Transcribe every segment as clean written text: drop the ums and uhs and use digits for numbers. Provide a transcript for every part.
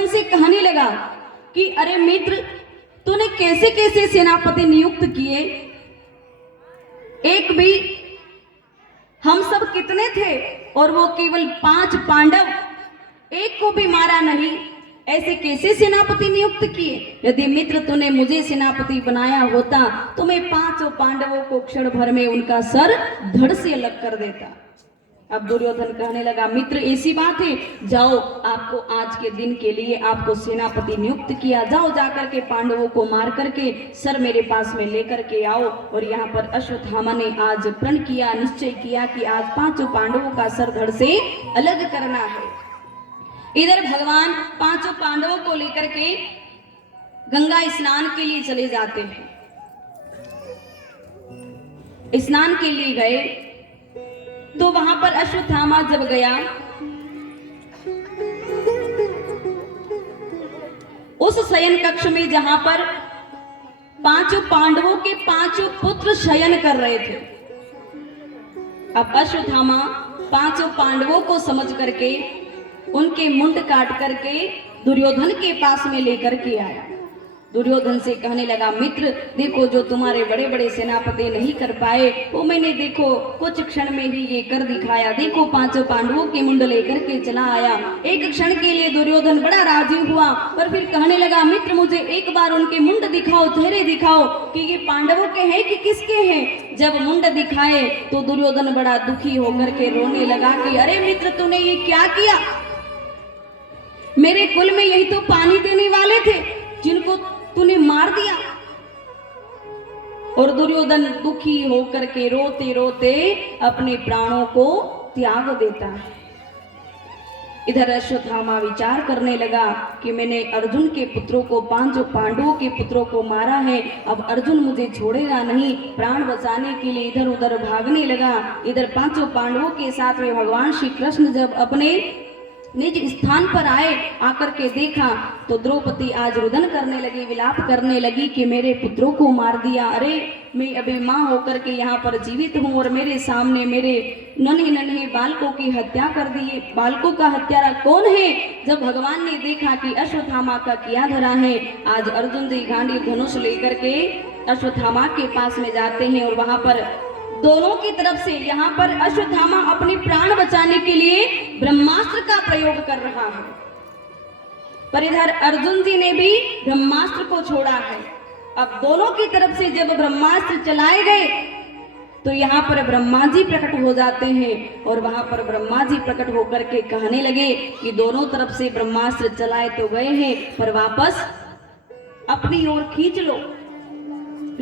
दुर्योधन से कहने लगा कि अरे मित्र, तूने कैसे कैसे सेनापति नियुक्त किए, एक भी, हम सब कितने थे और वो केवल 5 पांडव, एक को भी मारा नहीं, ऐसे कैसे सेनापति नियुक्त किए? यदि मित्र तूने मुझे सेनापति बनाया होता तो मैं 5 पांडवों को क्षण भर में उनका सर धड़ से अलग कर देता। अब दुर्योधन कहने लगा, मित्र ऐसी बात है, जाओ, आपको आज के दिन के लिए आपको सेनापति नियुक्त किया, जाओ जाकर के पांडवों को मार करके सर मेरे पास में लेकर के आओ। और यहाँ पर अश्वत्थामा ने आज प्रण किया, निश्चय किया कि आज 5 पांडवों का सर धड़ से अलग करना है। इधर भगवान 5 पांडवों को लेकर के गंगा स्नान के लिए चले जाते हैं। स्नान के लिए गए तो वहां पर अश्वत्थामा जब गया, उस शयन कक्ष में जहां पर 5 पांडवों के 5 पुत्र शयन कर रहे थे, अब अश्वत्थामा 5 पांडवों को समझ करके उनके मुंड काट करके दुर्योधन के पास में लेकर के आया। दुर्योधन से कहने लगा, मित्र देखो, जो तुम्हारे बड़े बड़े सेनापति नहीं कर पाए वो मैंने देखो कुछ क्षण में ही ये कर दिखाया। देखो 5 पांडवों के मुंड लेकर के चला आया। एक क्षण के लिए दुर्योधन बड़ा राजी हुआ और फिर कहने लगा, मित्र मुझे एक बार उनके मुंड दिखाओ, चेहरे दिखाओ कि ये पांडवों के हैं कि किसके हैं। जब मुंड दिखाए तो दुर्योधन बड़ा दुखी होकर के रोने लगा कि अरे मित्र, तूने ये क्या किया? मेरे कुल में यही तो पानी देने वाले थे जिनको तूने मार दिया। और दुर्योधन दुखी होकर के रोते रोते अपने प्राणों को त्याग देता है। इधर अश्वत्थामा विचार करने लगा कि मैंने अर्जुन के पुत्रों को, 5 पांडवों के पुत्रों को मारा है, अब अर्जुन मुझे छोड़ेगा नहीं। प्राण बचाने के लिए इधर उधर भागने लगा। इधर 5 पांडवों के साथ में भगवान श्री कृष्ण जब अपने निज स्थान पर आए, आकर के देखा तो द्रौपदी आज रुदन करने लगी, विलाप करने लगी कि मेरे पुत्रों को मार दिया। अरे मैं अभी माँ होकर के यहाँ पर जीवित हूँ और मेरे सामने मेरे नन्हे नन्हे बालकों की हत्या कर दी। बालकों का हत्यारा कौन है? जब भगवान ने देखा कि अश्वत्थामा का किया धरा है, आज अर्जुन जी गांडी धनुष लेकर के अश्वत्थामा के पास में जाते हैं और वहां पर दोनों की तरफ से, यहाँ पर अश्वत्थामा अपने प्राण बचाने के लिए ब्रह्मास्त्र का प्रयोग कर रहा है, पर इधर अर्जुन जी ने भी ब्रह्मास्त्र को छोड़ा है। अब दोनों की तरफ से जब ब्रह्मास्त्र चलाए गए तो यहाँ पर ब्रह्मा जी प्रकट हो जाते हैं और वहां पर ब्रह्मा जी प्रकट होकर के कहने लगे कि दोनों तरफ से ब्रह्मास्त्र चलाए तो गए हैं, पर वापस अपनी ओर खींच लो।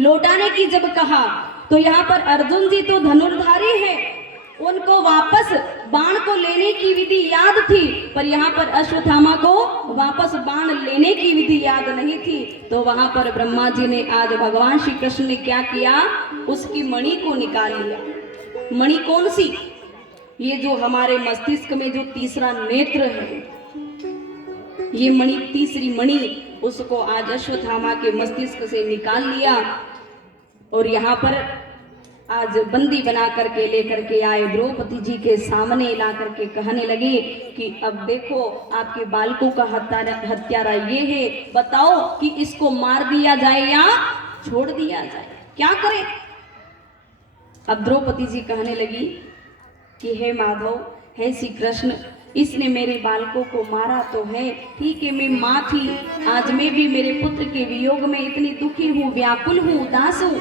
लौटाने की जब कहा तो यहाँ पर अर्जुन जी तो धनुर्धारी हैं, उनको वापस बाण को लेने की विधि याद थी, पर यहाँ पर अश्वत्थामा को वापस बाण लेने की विधि याद नहीं थी। तो वहां पर ब्रह्मा जी ने आज भगवान श्री कृष्ण ने क्या किया, उसकी मणि को निकाल लिया। मणि कौन सी? ये जो हमारे मस्तिष्क में जो तीसरा नेत्र है, ये मणि, तीसरी मणि, उसको आज अश्वत्थामा के मस्तिष्क से निकाल लिया और यहाँ पर आज बंदी बना करके लेकर के आए। द्रौपदी जी के सामने ला करके कहने लगे कि अब देखो आपके बालकों का हत्यारा ये है, बताओ कि इसको मार दिया जाए या छोड़ दिया जाए, क्या करें? अब द्रौपदी जी कहने लगी कि हे माधव, हे श्री कृष्ण, इसने मेरे बालकों को मारा तो है, ठीक है, मैं माँ थी, आज मैं भी मेरे पुत्र के वियोग में इतनी दुखी हूँ, व्याकुल हूँ, उदास हूँ,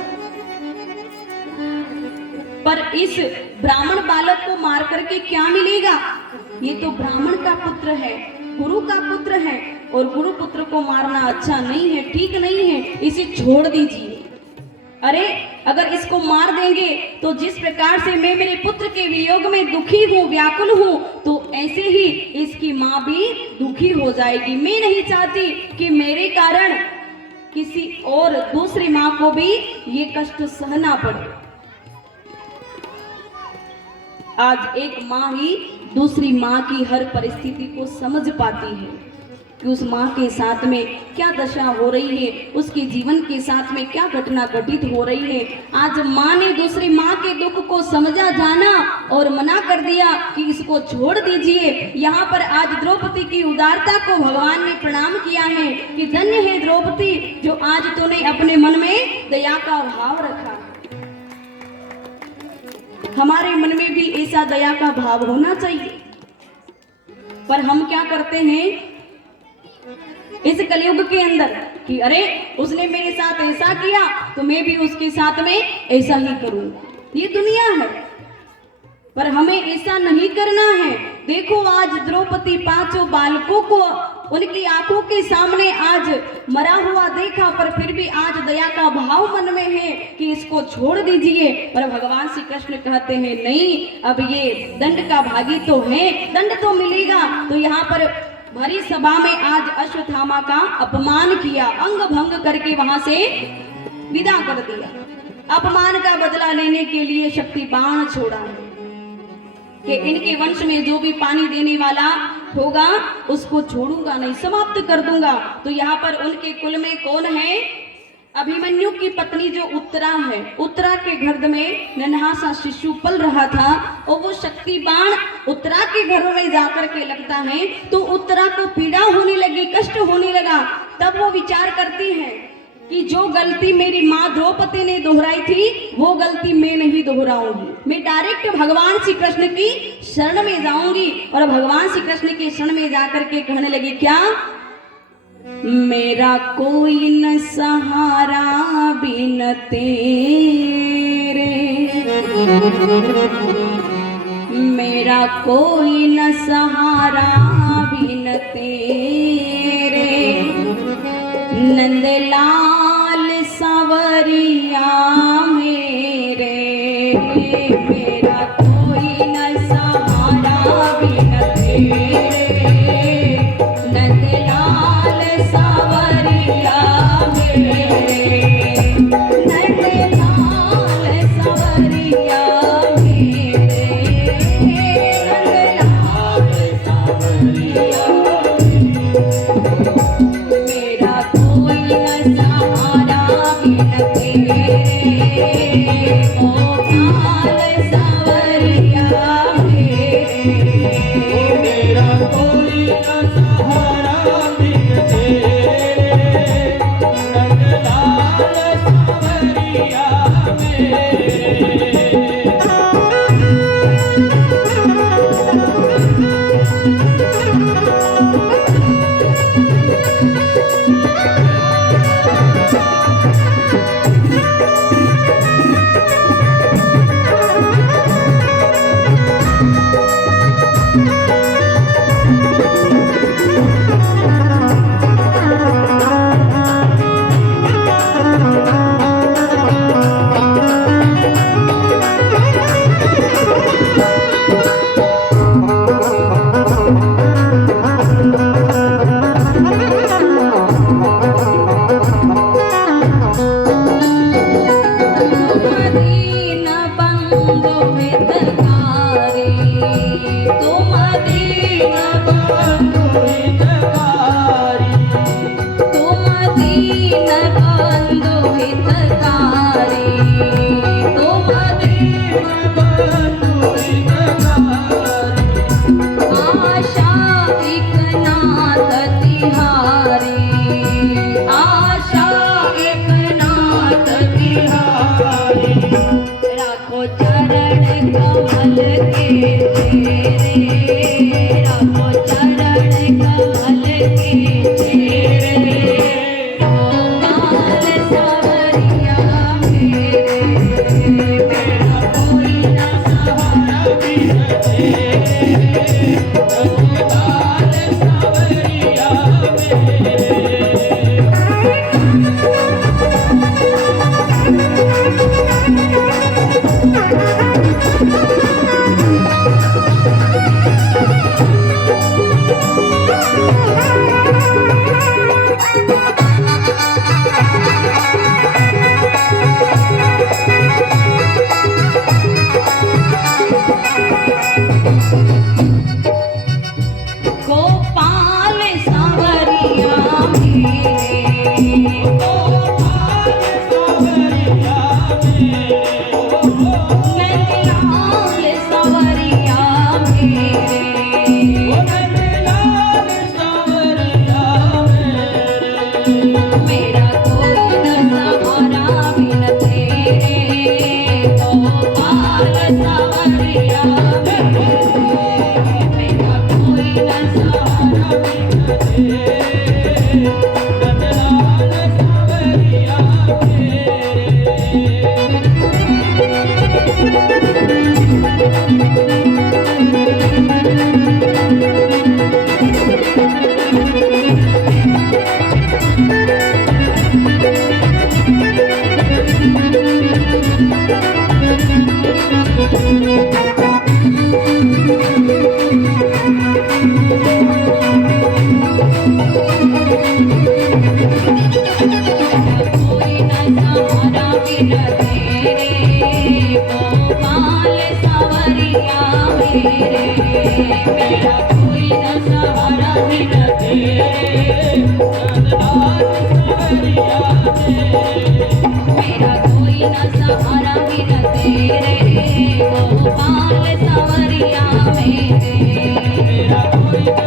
पर इस ब्राह्मण बालक को मार करके क्या मिलेगा? ये तो ब्राह्मण का पुत्र है, गुरु का पुत्र है, और गुरु पुत्र को मारना अच्छा नहीं है, ठीक नहीं है, इसे छोड़ दीजिए। अरे अगर इसको मार देंगे तो जिस प्रकार से मैं मेरे पुत्र के वियोग में दुखी हूँ, व्याकुल हूँ, तो ऐसे ही इसकी माँ भी दुखी हो जाएगी। मैं नहीं चाहती कि मेरे कारण किसी और दूसरी माँ को भी ये कष्ट सहना पड़े। आज एक माँ ही दूसरी माँ की हर परिस्थिति को समझ पाती है, कि उस माँ के साथ में क्या दशा हो रही है, उसके जीवन के साथ में क्या घटना घटित हो रही है। आज माँ ने दूसरी माँ के दुख को समझा, जाना और मना कर दिया कि इसको छोड़ दीजिए। यहाँ पर आज द्रौपदी की उदारता को भगवान ने प्रणाम किया है कि धन्य है द्रौपदी, जो आज तूने अपने मन में दया का भाव रखा। हमारे मन में भी ऐसा दया का भाव होना चाहिए, पर हम क्या करते हैं इस कलयुग के अंदर कि अरे उसने मेरे साथ ऐसा किया तो मैं भी उसके साथ में ऐसा ही करूं। ये दुनिया है, पर हमें ऐसा नहीं करना है। देखो आज द्रौपदी पांचों बालकों को उनकी आंखों के सामने आज मरा हुआ देखा, पर फिर भी आज दया का भाव मन में है कि इसको छोड़ दीजिए। पर भगवान श्री कृष्ण कहते हैं नहीं, अब ये दंड का भागी तो है, दंड तो मिलेगा। तो यहाँ पर भरी सभा में आज अश्वत्थामा का अपमान किया, अंग भंग करके वहां से विदा कर दिया। अपमान का बदला लेने के लिए शक्ति बाण छोड़ा कि इनके वंश में जो भी पानी देने वाला होगा उसको छोड़ूंगा नहीं, समाप्त कर दूंगा। तो यहाँ पर उनके कुल में कौन है? अभिमन्यु की पत्नी जो उत्तरा है। उत्तरा के गर्भ में नन्हा सा शिशु पल रहा था और वो शक्ति बाण उत्तरा के घर में जाकर के लगता है तो उत्तरा को पीड़ा होने लगी, कष्ट होने लगा। तब वो विचार करती है कि जो गलती मेरी माँ द्रौपदी ने दोहराई थी वो गलती मैं नहीं दोहराऊंगी, मैं डायरेक्ट भगवान श्री कृष्ण की शरण में जाऊंगी। और भगवान श्री कृष्ण की शरण में जाकर के कहने लगी क्या? मेरा कोई न सहारा बिन तेरे, मेरा कोई न सहारा बिन तेरे, नंदलाल सांवरिया मेरे, मेरा कोई न सहारा बिन तेरे, नंदलाल सांवरिया मेरे, नंदलाल सांवरिया मेरे, नंदलाल सांवरिया मेरा कोई न सहारा बिन तेरे, ओ लाल सांवरिया मेरे, मेरा कोई न सहारा बिन तेरे, नंदलाल सांवरिया मेरे। लाल सांवरिया मेरे। मेरा कोई न सहारा बिन तेरे गोपाल सावरिया मेरा कोई न सहारा बिन मेरा कोई न सहारा बिन तेरे मेरा कोई न सहारा बिन तेरे गोपाल सावरिया मेरे मेरा कोई